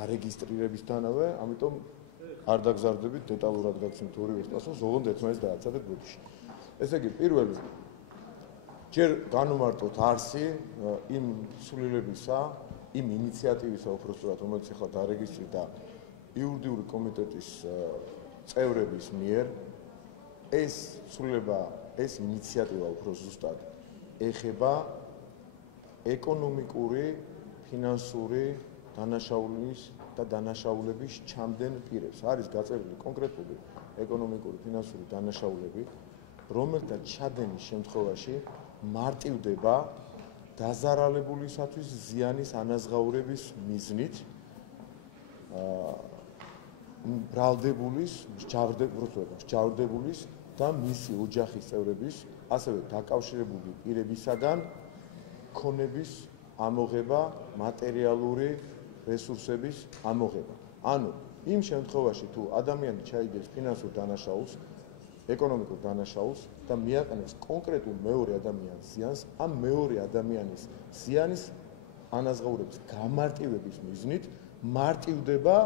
გარეგისტრირებისთანავე, ამიტომ არ დაგზარდებით დეტალურად გაგცემთ ორივე პასუხს, ოღონდ ერთმანეთს დააცადეთ ბოდიში. ესე იგი, პირველი ჯერ განვმარტოთ არსი იმ სრულილებისა, იმ ინიციატივისა უпростоრად, რომელიც ახლა დარეგისტრირდა იურიდიული კომიტეტის წევრების მიერ, ეს სრულიება, ეს ინიციატივა უფრო ზუსტად ეხება ეკონომიკური, ფინანსური დანაშაულის და დანაშაულების ჩამდენ პირებს. არის გაწერილი კონკრეტული ეკონომიკური, ფინანსური დანაშაულები, რომელთა ჩადენის შემთხვევაში მარტივდება დაზარალებულისათვის ზიანის ანაზღაურების მიზნით მსჯავრდებულის და მისი ოჯახის წევრების, ასევე დაკავშირებული პირებისაგან ქონების ამოღება, მატერიალური რესურსების ამოღება. ანუ იმ შემთხვევაში თუ ადამიანი ჩაიგებს ფინანსურ დანაშაულს, ეკონომიკურ დანაშაულს და მიაყენებს კონკრეტულ მეორე ადამიანს ზიანს, ამ მეორე ადამიანის ზიანის ანაზღაურების გამარტივების მიზნით მარტივდება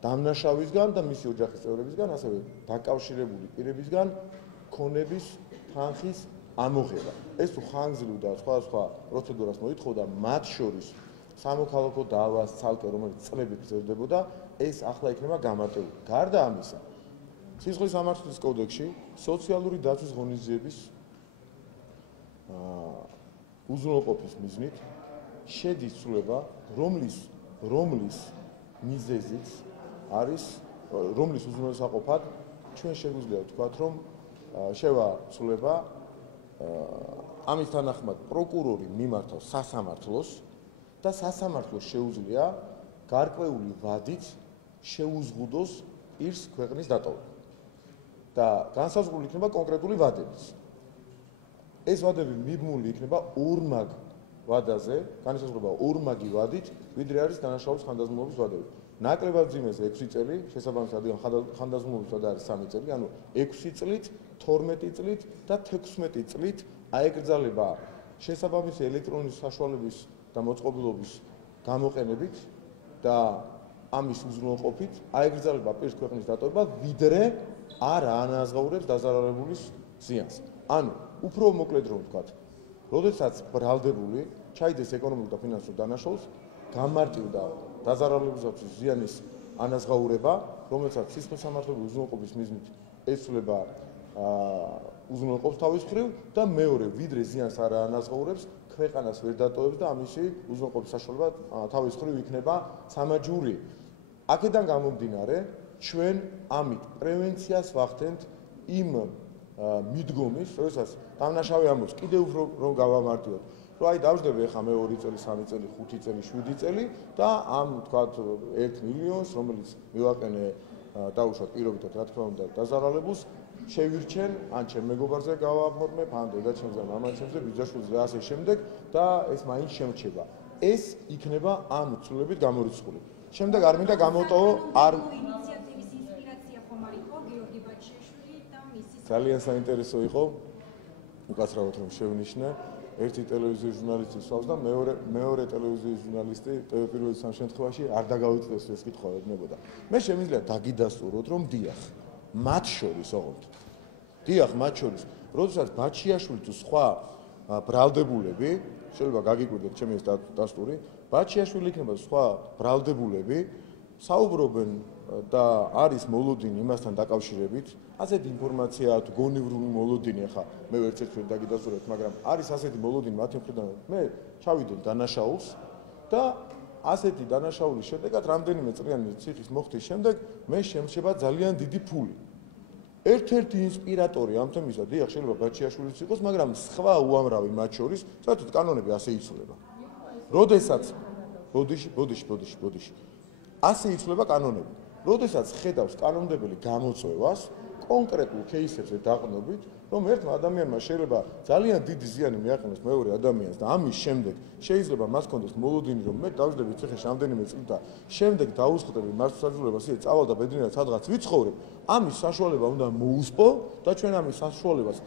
დამნაშავისგან და მისი ოჯახის წევრებისგან, ასევე დაკავშირებული პირებისგან ქონების თანხის ამოღება. ეს თუ ხანგრძლივ და სხვა პროცედურას მოითხოვდა, მათ შორის სამოქალაქო დაავას ცალკე, რომელიც წლებით გრძელდებოდა, ეს ახლა იქნება გამარტივებული. გარდა ამისა, სისხლის სამართლის კოდექსში სოციალური დაცვის ღონისძიების უზრუნველყოფის მიზნით შედის ცვლილება, რომლის მიზეზიც არის, რომლის უზრუნველსაყოფად ჩვენ შეგვიძლია ვთქვათ, რომ შევა ცვლილება ამის თანახმად პროკურორი მიმართავს სასამართლოს და სასამართლოს შეუძლია გარკვეული ვადით შეუზღუდოს პირს ქვეყნის დატოვება. და განსაზღვრული იქნება კონკრეტული ვადებიც. ეს ვადები მიბმული იქნება ორმაგ ვადაზე, განსაზღვრება ორმაგი ვადით, ვიდრე არის დანაშაულის ხანდაზმულობის ვადები. ნაკლებად მძიმეზე 6 წელი, შესაბამისად ხანდაზმულობის ვადა არის 3 წელი, ანუ 6 წლით, 12 წლით და 16 წლით აეკრძალება შესაბამისი ელექტრონული საშუალების და მოწყობილობის გამოყენებით და ამის უზრუნველყოფით აეკრძალება პირს ქვეყნის დატოვება, ვიდრე არ აანაზღაურებს დაზარალებულის ზიანს. ანუ, უფრო მოკლედ რომ ვთქვათ, როდესაც ბრალდებული ჩაიდეს ეკონომიკურ და ფინანსურ დანაშაულს, გამარტივდა დაზარალებულისათვის ზიანის ანაზღაურება, რომელსაც სისხლის სამართლების უზრუნველყოფის მიზნით ეცვლება უზრუნველყოფს თავის მხრივ და მეორე, ვიდრე ზიანს არ აანაზღაურებს, ქვეყანას ვერ დატოვებს და ამისი უზრუნველყოფის საშუალება თავის მხრივ იქნება სამაჯური. აქედან გამომდინარე, ჩვენ ამით პრევენციას ვახდენთ იმ მიდგომის, როდესაც დამნაშავე ამბობს, კიდევ უფრო რომ გავამარტივოთ, რომ აი დავждები ახლა მე 2 წელი, 3 წელი, 5 წელი, 7 წელი და ამ თქვათ 1 მილიონს, რომელიც მივაყენე დაუშვათ პირობითად, რა თქმა უნდა, დაზარალებულს, შევირჩენ, ან ჩემ მეგობარზე გავაფორმებ, ან დედაჩემზე, მამაჩემზე, ბიძაშვილზე და ასე შემდეგ და ეს მაინც შემრჩება. ეს იქნება ამ ცვლილებით გამორიცხული. შემდეგ არ მინდა გამოტოვო არ ძალიან საინტერესო იყო, უკაცრავად რომ შევნიშნე, ერთი ტელევიზიის ჟურნალისტი სვავს და მეორე ტელევიზიის ჟურნალისტი პირველ სამ შემთხვევაში არ დაგავიწყდეს ეს კითხვა ეუბნებოდა. მე შემიძლია დაგიდასტუროთ, რომ დიახ, მათ შორის ოღონდ. დიახ, მათ შორის, როდესაც ბაჩიაშვილი თუ სხვა ბრალდებულები, შეიძლება გაგიკვირდეთ ჩემი ეს დასტური, ბაჩიაშვილი იქნება სხვა ბრალდებულები, საუბრობენ და არის მოლოდინი იმასთან დაკავშირებით, ასეთი ინფორმაცია თუ გონივრული მოლოდინი, ახლა მე ვერცერთ ვერ დაგიდასტურებთ, მაგრამ არის ასეთი მოლოდინი მათი მხრიდან, მე ჩავიდე დანაშაულს და ასეთი დანაშაულის შედეგად რამდენიმე წლიანი ციხის მოხდის შემდეგ მე შემრჩება ძალიან დიდი ფული. ერთ-ერთი ინსპირატორი ამ თემისა, დიახ, შეიძლება ბაჩიაშვილიც იყოს, მაგრამ სხვა უამრავი მათ შორის, საერთოდ კანონები ასე იცვლება. როდესაც ბოდიში ასე იცვლება კანონები. როდესაც ხედავს კანონმდებელი გამოწვევას კონკრეტულ кейსებზე დაყრდნობით, რომ ერთმა ადამიანმა შეიძლება ძალიან დიდი ზიანი მიაყენოს მეორე ადამიანს და ამის შემდეგ შეიძლება მას კონდეს მოლოდინი, რომ მე დავждები ციხეში რამდენიმე წლით და შემდეგ დაუსხდები მას სასჯულებას, ისე წავალ და ბედნიერად სადღაც ვიცხოვრებ, ამის საშუალება უნდა მოუსპო და ჩვენ ამის საშუალებას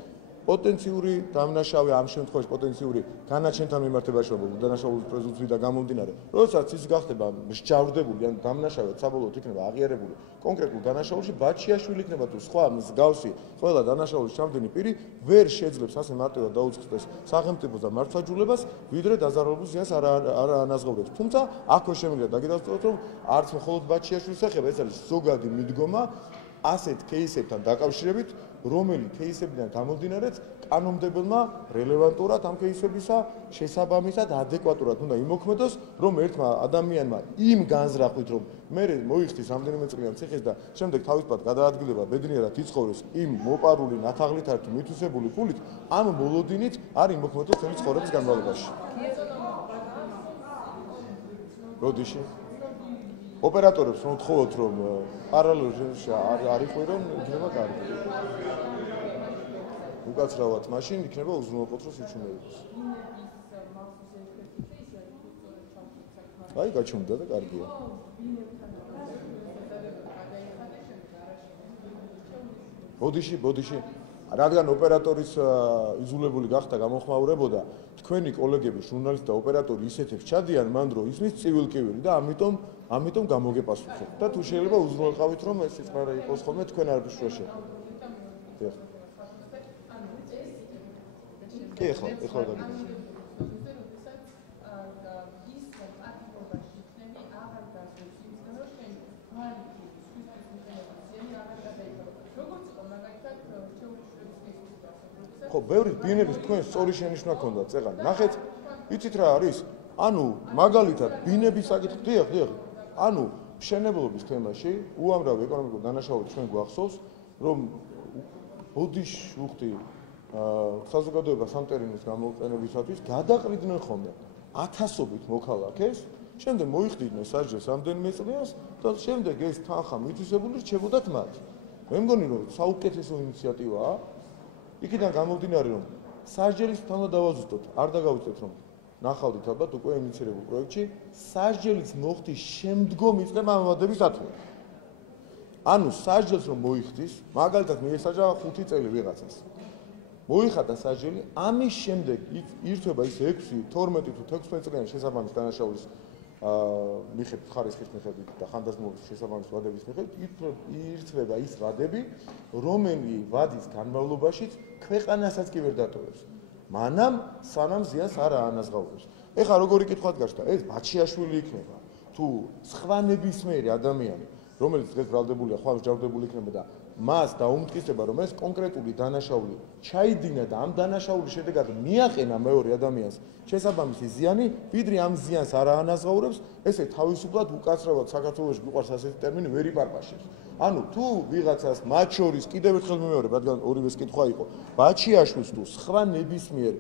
პოტენციური დამნაშავე ამ შემთხვევაში პოტენციური განაჩენთან მიმართებაში დანაშაულის პრეზუმპცია გამომდინარე, როდესაც ის გახდება მსჯავრდებული ან დამნაშავე საბოლოოდ იქნება აღიარებული კონკრეტულ დანაშაულში, ბაჩიაშვილი იქნება თუ სხვა მსგავსი ყველა დანაშაულის ჩამდენი პირი ვერ შეძლებს ასე მარტივად დაუწყდეს სახელმწიფოს და მართლმსაჯულებას, ვიდრე დაზარალებულ ზიანს არ ანაზღაურებს. თუმცა აქვე შემიძლია დაგიდასტუროთ, რომ არც მხოლოდ ბაჩიაშვილის ეხება, ეს არის ზოგადი მიდგომა ასეთ кейსებთან დაკავშირებით, რომელი кейსებიდან გამომდინარეც კანონმდებელმა რელევანტურად ამ кейსებისა შესაბამისად ადეკვატურად უნდა იმოქმედოს, რომ ერთმა ადამიანმა იმ განზრახვით, რომ მე მოიხდის რამდენიმე წლიანი ციხის და შემდეგ თავისუფლად გადაადგილება ბედნიერად იცხოვრეს იმ მოპარული ნათაღლით თუ მითვისებული ფულით, ამ მოლოდინით არ იმოქმედოს თემის ცხოვრების განმავლობაში. როდიში ოპერატორებს ვთხოვოთ, რომ პარალელურ რეჟიმში არ იყვნენ, იქნება კარგი. უკაცრავად მაშინ იქნება უზრუნველყოფოს უჩვენებელს. აი, გაჩვენდა და კარგია. ბოდიში. რადგან ოპერატორის იზოლებული გახდა გამოხმაურებოდა, თქვენი კოლეგები, ჟურნალისტი და ოპერატორი ისეთებს ჩადიან მან დრო ისმის ცივილკივილი და ამიტომ გამოგეპასუხეთ. და თუ შეიძლება უზრუნველყავით, რომ ეს სიწყნარე იყოს ხოლმე თქვენ არ ბიშვაშე. კი, ეხლა დაგიგე. ხო, ბევრი ბინების თქვენ სწორი შენიშვნა ქონდათ, წეღან. ნახეთ, იცით რა არის? ანუ მაგალითად ბინების საკითხი, დიახ. ანუ მშენებლობის თემაში უამრავი ეკონომიკური დანაშაულები ჩვენ გვახსოვს, რომ ბოდიში ვუხდი საზოგადოება სამტერმინოს გამოყენებისათვის გადაყრიდნენ ხოლმე ათასობით მოქალაქეს, შემდეგ მოიხდიდნენ სასჯელს რამდენიმე წლიანს და შემდეგ ეს თანხა მითვისებული რჩებოდათ მათ. მე მგონი რომ საუკეთესო ინიციატივაა. იქიდან გამომდინარე რომ სასჯელის თამა დავაზუსტოთ, არ დაგავიწყეთ რომ ნახავდით ალბათ უკვე ინიცირებულ პროექტში სასჯელის მოხდის შემდგომ იწყება ამბავების ათვლა. ანუ სასჯელს რომ მოიხდის, მაგალითად მიესაჯა 5 წელი ვიღაცას. მოიხადა სასჯელი, ამის შემდეგ ირთვება ის 6, 12 თუ 16 წლიანი შესაბამის დანაშაულის მიხედვით ხარისხის მიხედვით და ხანდაზმულობის შესაბამის ვადების მიხედვით ირთვება ის ვადები, რომელი ვადის განმავლობაშიც ქვეყანასაც კი ვერ დატოვებს. მანამ სანამ ზიანს არ აანაზღაურებს. ეხლა როგორი კითხვაც გაჩნდა, ეს ბაჩიაშვილი იქნება თუ სხვა ნებისმიერი ადამიანი, რომელიც დღეს ბრალდებულია, ხვალ მსჯავრდებული იქნება და მას დაუმტკიცება, რომ ეს კონკრეტული დანაშაული ჩაიდინა და ამ დანაშაულის შედეგად მიაყენა მეორე ადამიანს შესაბამისი ზიანი, ვიდრე ამ ზიანს არ აანაზღაურებს, ესე თავისუფლად უკაცრავად საქართველოში გვიყვარს ასეთი ტერმინი ვერ იპარპაშებს. ანუ თუ ვიღაცას მათ შორის კიდევ ერთხელ მიმეორებ, რადგან ორივეს კითხვა იყო, ბაჩიაშვილს თუ სხვა ნებისმიერ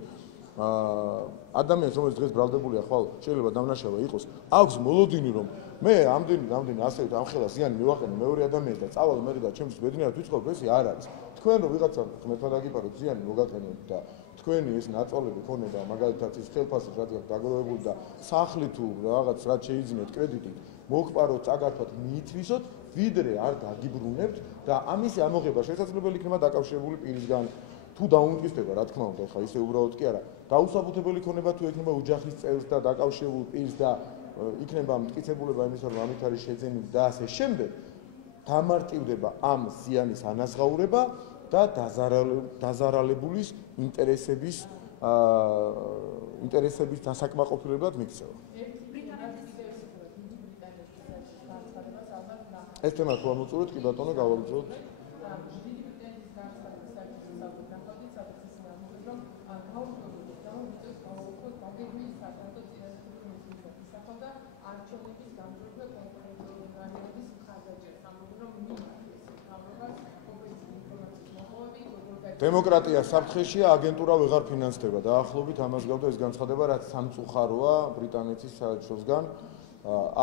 ადამიანს, რომელიც დღეს ბრალდებულია, ხვალ შეიძლება დამნაშავე იყოს, აქვს მოლოდინი, რომ მე ამდენი ასე ამ ხელა ზიანი მივაყენე მეორე ადამიანს და წავალ მე და ჩემთვის ბედნიერად ვიცხოვრობ, ესე არ არის. თქვენ რომ ვიღაცა ღმერთმა დაგიპაროთ ზიანი მოგაყენოთ და თქვენი ეს ნაწოლები ქონება მაგალითად ის ხელფასი რაც დაგროვებული და სახლი თუ რაღაც რაც შეიძინეთ კრედიტით მოგპაროთ, წაგართვათ, მიითვისოთ, ვიდრე არ დაგიბრუნებთ და ამის ამოღება შესაძლებელი იქნება დაკავშირებული პირისგან. თუ დაუმტკიცდება, რა თქმა უნდა, ხა ისე უბრალოდ კი არა, გაუსაბუთებელი ქონება თუ ექნება ოჯახის წევრს და დაკავშირებულ პირს და იქნება მტკიცებულება იმისა, რომ ამით არის შეძენილი და ასე შემდეგ, დამარტივდება ამ ზიანის ანაზღაურება და დაზარალებულის ინტერესების დასაკმაყოფილებლად მიქცევა. ეს თემა თუ ამოწურეთ, კი ბატონო, გავაგრძელოთ. დემოკრატია საფრთხეშია, აგენტურა ვეღარ ფინანსდება. დაახლოებით ამას გავდა ეს განცხადება, რაც სამწუხაროა ბრიტანეთის საელჩოსგან.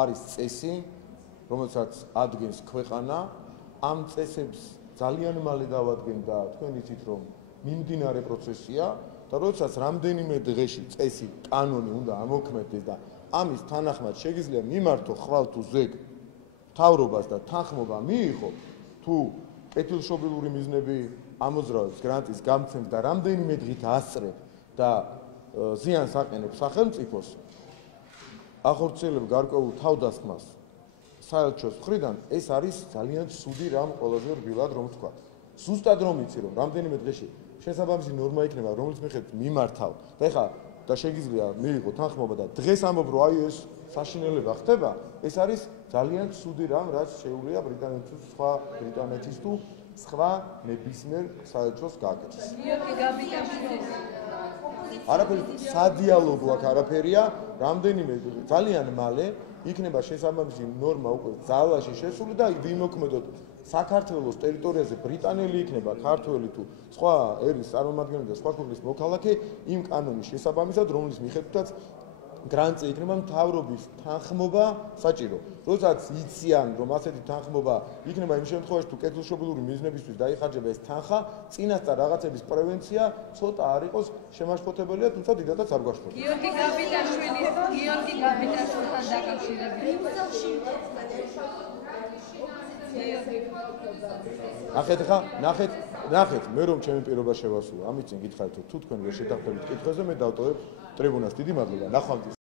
არის წესი, რომელსაც ადგენს ქვეყანა, ამ წესებს ძალიან მალე დავადგენ და თქვენ იცით, რომ მიმდინარე პროცესია და როდესაც რამდენიმე დღეში წესი, კანონი უნდა ამოქმედდეს და ამის თანახმად შეგიძლია მიმართო ხვალ თუ ზეგ მთავრობას და თანხმობა მიიღო, თუ კეთილშობილური მიზნები ამოძრავებს გრანტის გამცემს და რამდენიმე დღით ასწრებ და ზიანს აყენებ სახელმწიფოს, ახორციელებ გარკვეულ თავდასხმას საელჩოს მხრიდან, ეს არის ძალიან ცუდი რამ ყველაზე რბილად რომ ვთქვა. ზუსტად რომ იცი რომ რამდენიმე დღეში შესაბამისი ნორმა იქნება, რომელიც მიხედვით მიმართავ და ეხლა და შეგიძლია მიიღო თანხმობა და დღეს ამბობ რომ აი ეს საშინელება ხდება, ეს არის ძალიან ცუდი რამ, რაც შეუძლია ბრიტანეთის თუ სხვა ნებისმიერ საელჩოს გაკეთდეს. არაფერი სადიალოგო აქ არაფერია, რამდენიმე ძალიან მალე იქნება შესაბამისი ნორმა უკვე ძალაში შესული და ვიმოქმედოთ საქართველოს ტერიტორიაზე ბრიტანელი იქნება ქართველი თუ სხვა ერის წარმომადგენელი და სხვა ქვეყნის მოქალაქე იმ კანონის შესაბამისად, რომლის მიხედვითაც გრანტზე იქნება მთავრობის თანხმობა საჭირო. როდესაც იციან, რომ ასეთი თანხმობა იქნება იმ შემთხვევაში, თუ კეთილშობილური მიზნებისთვის დაიხარჯება ეს თანხა, წინასწარ რაღაცების პრევენცია ცოტა არ იყოს შემაშფოთებელია, თუმცა დიდადაც არ გვაშფოთებს. გიორგი გაბიტაშვილთან დაკავშირებით. ნახეთ, მე რომ ჩემი პირობა შევასრულო, ამით წინ გითხარით, თუ თქვენ ვერ შეთანხმდებით კითხვაზე, მე დავტოვებ ტრიბუნას. დიდი მადლობა. ნახვამდის.